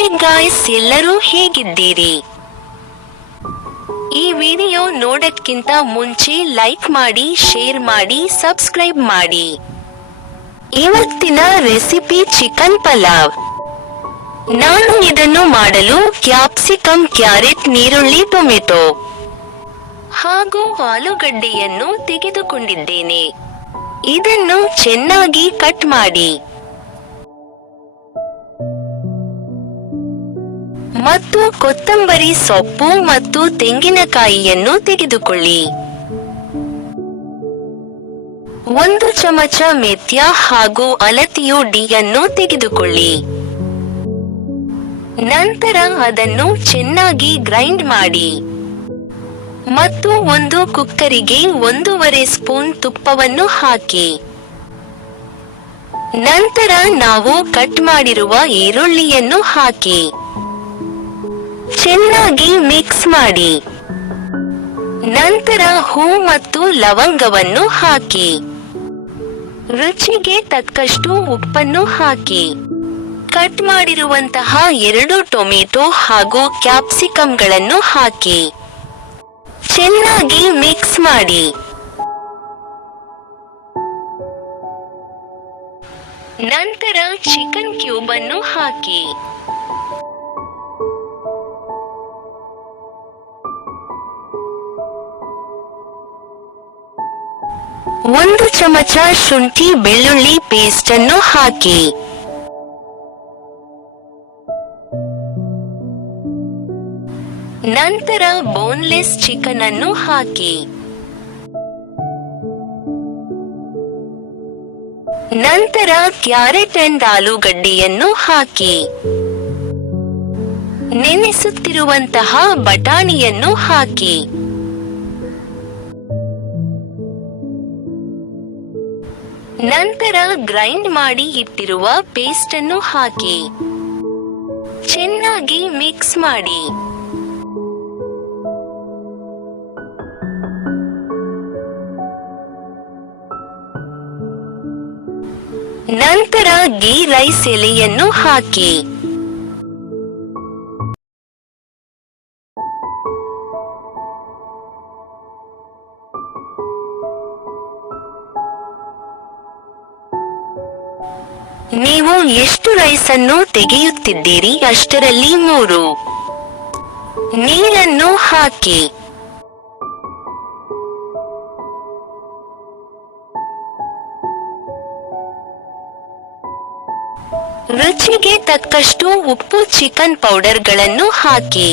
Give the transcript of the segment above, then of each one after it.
Hi guys, ಎಲ್ಲರೂ ಹೇಗಿದ್ದೀರಿ? ಈ ವಿಡಿಯೋ ನೋಡಕ್ಕಿಂತ ಮುಂಚೆ ಲೈಕ್ ಮಾಡಿ, ಶೇರ್ ಮಾಡಿ, ಸಬ್ಸ್ಕ್ರೈಬ್ ಮಾಡಿ. ಇವತ್ತಿನ ರೆಸಿಪಿ ಚಿಕನ್ ಪಲಾವ್. ನಾನು ಇದನ್ನು ಮಾಡಲು ಕ್ಯಾಪ್ಸಿಕಮ್, ಕ್ಯಾರೆಟ್, ನೀರುಳ್ಳಿ, ಟೊಮೆಟೊ ಹಾಗೂ ಆಲೂಗಡ್ಡೆಯನ್ನು ತೆಗೆದುಕೊಂಡಿದ್ದೇನೆ. ಇದನ್ನು ಚೆನ್ನಾಗಿ ಕಟ್ ಮಾಡಿ ಮತ್ತು ಕೊತ್ತಂಬರಿ ಸೊಪ್ಪು ಮತ್ತು ತೆಂಗಿನಕಾಯಿಯನ್ನು ತೆಗೆದುಕೊಳ್ಳಿ. 1 ಚಮಚ ಮೆಂತ್ಯ ಹಾಗೂ ಅಳತೆಯು ಡಿಯನ್ನು ತೆಗೆದುಕೊಳ್ಳಿ. ನಂತರ ಅದನ್ನು ಚೆನ್ನಾಗಿ ಗ್ರೈಂಡ್ ಮಾಡಿ ಮತ್ತು ಒಂದು ಕುಕ್ಕರಿಗೆ 1.5 ಸ್ಪೂನ್ ತುಪ್ಪವನ್ನು ಹಾಕಿ. ನಂತರ ನಾವು ಕಟ್ ಮಾಡಿರುವ ಈರುಳ್ಳಿಯನ್ನು ಹಾಕಿ ಚೆನ್ನಾಗಿ ಮಿಕ್ಸ್ ಮಾಡಿ. ನಂತರ ಹೂ ಮತ್ತು ಲವಂಗವನ್ನು ಹಾಕಿ. ರುಚಿಗೆ ತಕ್ಕಷ್ಟು ಉಪ್ಪನ್ನು ಹಾಕಿ. ಕಟ್ ಮಾಡಿರುವಂತಹ 2 ಟೊಮೆಟೊ ಹಾಗೂ ಕ್ಯಾಪ್ಸಿಕಮ್ಗಳನ್ನು ಹಾಕಿ ಚೆನ್ನಾಗಿ ಮಿಕ್ಸ್ ಮಾಡಿ. ನಂತರ ಚಿಕನ್ ಕ್ಯೂಬ್ ಅನ್ನು ಹಾಕಿ. ಒಂದು ಚಮಚ ಶುಂಠಿ ಬೆಳ್ಳುಳ್ಳಿ ಪೇಸ್ಟ್ ಅನ್ನು ಹಾಕಿ. ನಂತರ ಬೋನ್ಲೆಸ್ ಚಿಕನ್ ಅನ್ನು ಹಾಕಿ. ನಂತರ ಕ್ಯಾರೆಟ್ ಅಂಡ್ ಆಲೂಗಡ್ಡೆಯನ್ನು ಹಾಕಿ. ನೆನೆಸುತ್ತಿರುವಂತಹ ಬಟಾಣಿಯನ್ನು ಹಾಕಿ. ನಂತರ ಗ್ರೈಂಡ್ ಮಾಡಿ ಇಟ್ಟಿರುವ ಪೇಸ್ಟ್ ಅನ್ನು ಹಾಕಿ ಚೆನ್ನಾಗಿ ಮಿಕ್ಸ್ ಮಾಡಿ. ನಂತರ ಗೀ ರೈಸ್ ಎಲೆಯನ್ನು ಹಾಕಿ. ನೀವು ಎಷ್ಟು ರೈಸ್ ಅನ್ನು ತೆಗೆಯುತ್ತಿದ್ದೀರಿ ಅಷ್ಟರಲ್ಲಿ 3 ನೀರನ್ನು ಹಾಕಿ. ರುಚಿಗೆ ತಕ್ಕಷ್ಟು ಉಪ್ಪು, ಚಿಕನ್ ಪೌಡರ್ಗಳನ್ನು ಹಾಕಿ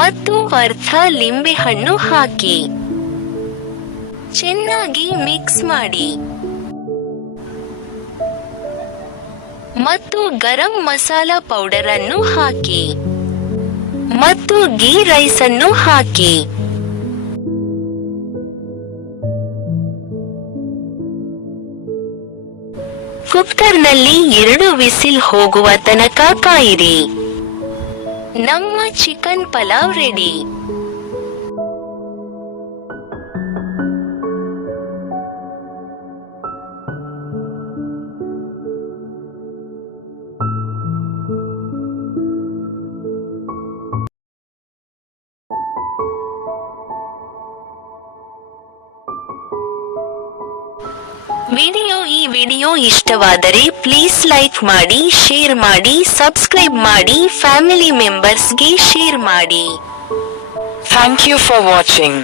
ಮತ್ತು ಅರ್ಧ ಲಿಂಬೆಹಣ್ಣು ಹಾಕಿ ಚೆನ್ನಾಗಿ ಮಿಕ್ಸ್ ಮಾಡಿ. ಮತ್ತು ಗರಂ ಮಸಾಲಾ ಪೌಡರ್ ಅನ್ನು ಹಾಕಿ ಮತ್ತು ಗೀ ರೈಸ್ ಅನ್ನು ಹಾಕಿ. ಕುಕ್ಕರ್ನಲ್ಲಿ 2 ವಿಸಿಲ್ ಹೋಗುವ ತನಕ ಕಾಯಿರಿ. ನಮ್ಮ ಚಿಕನ್ ಪಲಾವ್ ರೆಡಿ. ಈ ವಿಡಿಯೋ ಇಷ್ಟವಾದರೆ ಪ್ಲೀಸ್ ಲೈಕ್ ಮಾಡಿ, ಶೇರ್ ಮಾಡಿ, ಸಬ್ಸ್ಕ್ರೈಬ್ ಮಾಡಿ, ಫ್ಯಾಮಿಲಿ ಮೆಂಬರ್ಸ್ಗೆ ಶೇರ್ ಮಾಡಿ. Thank you for watching.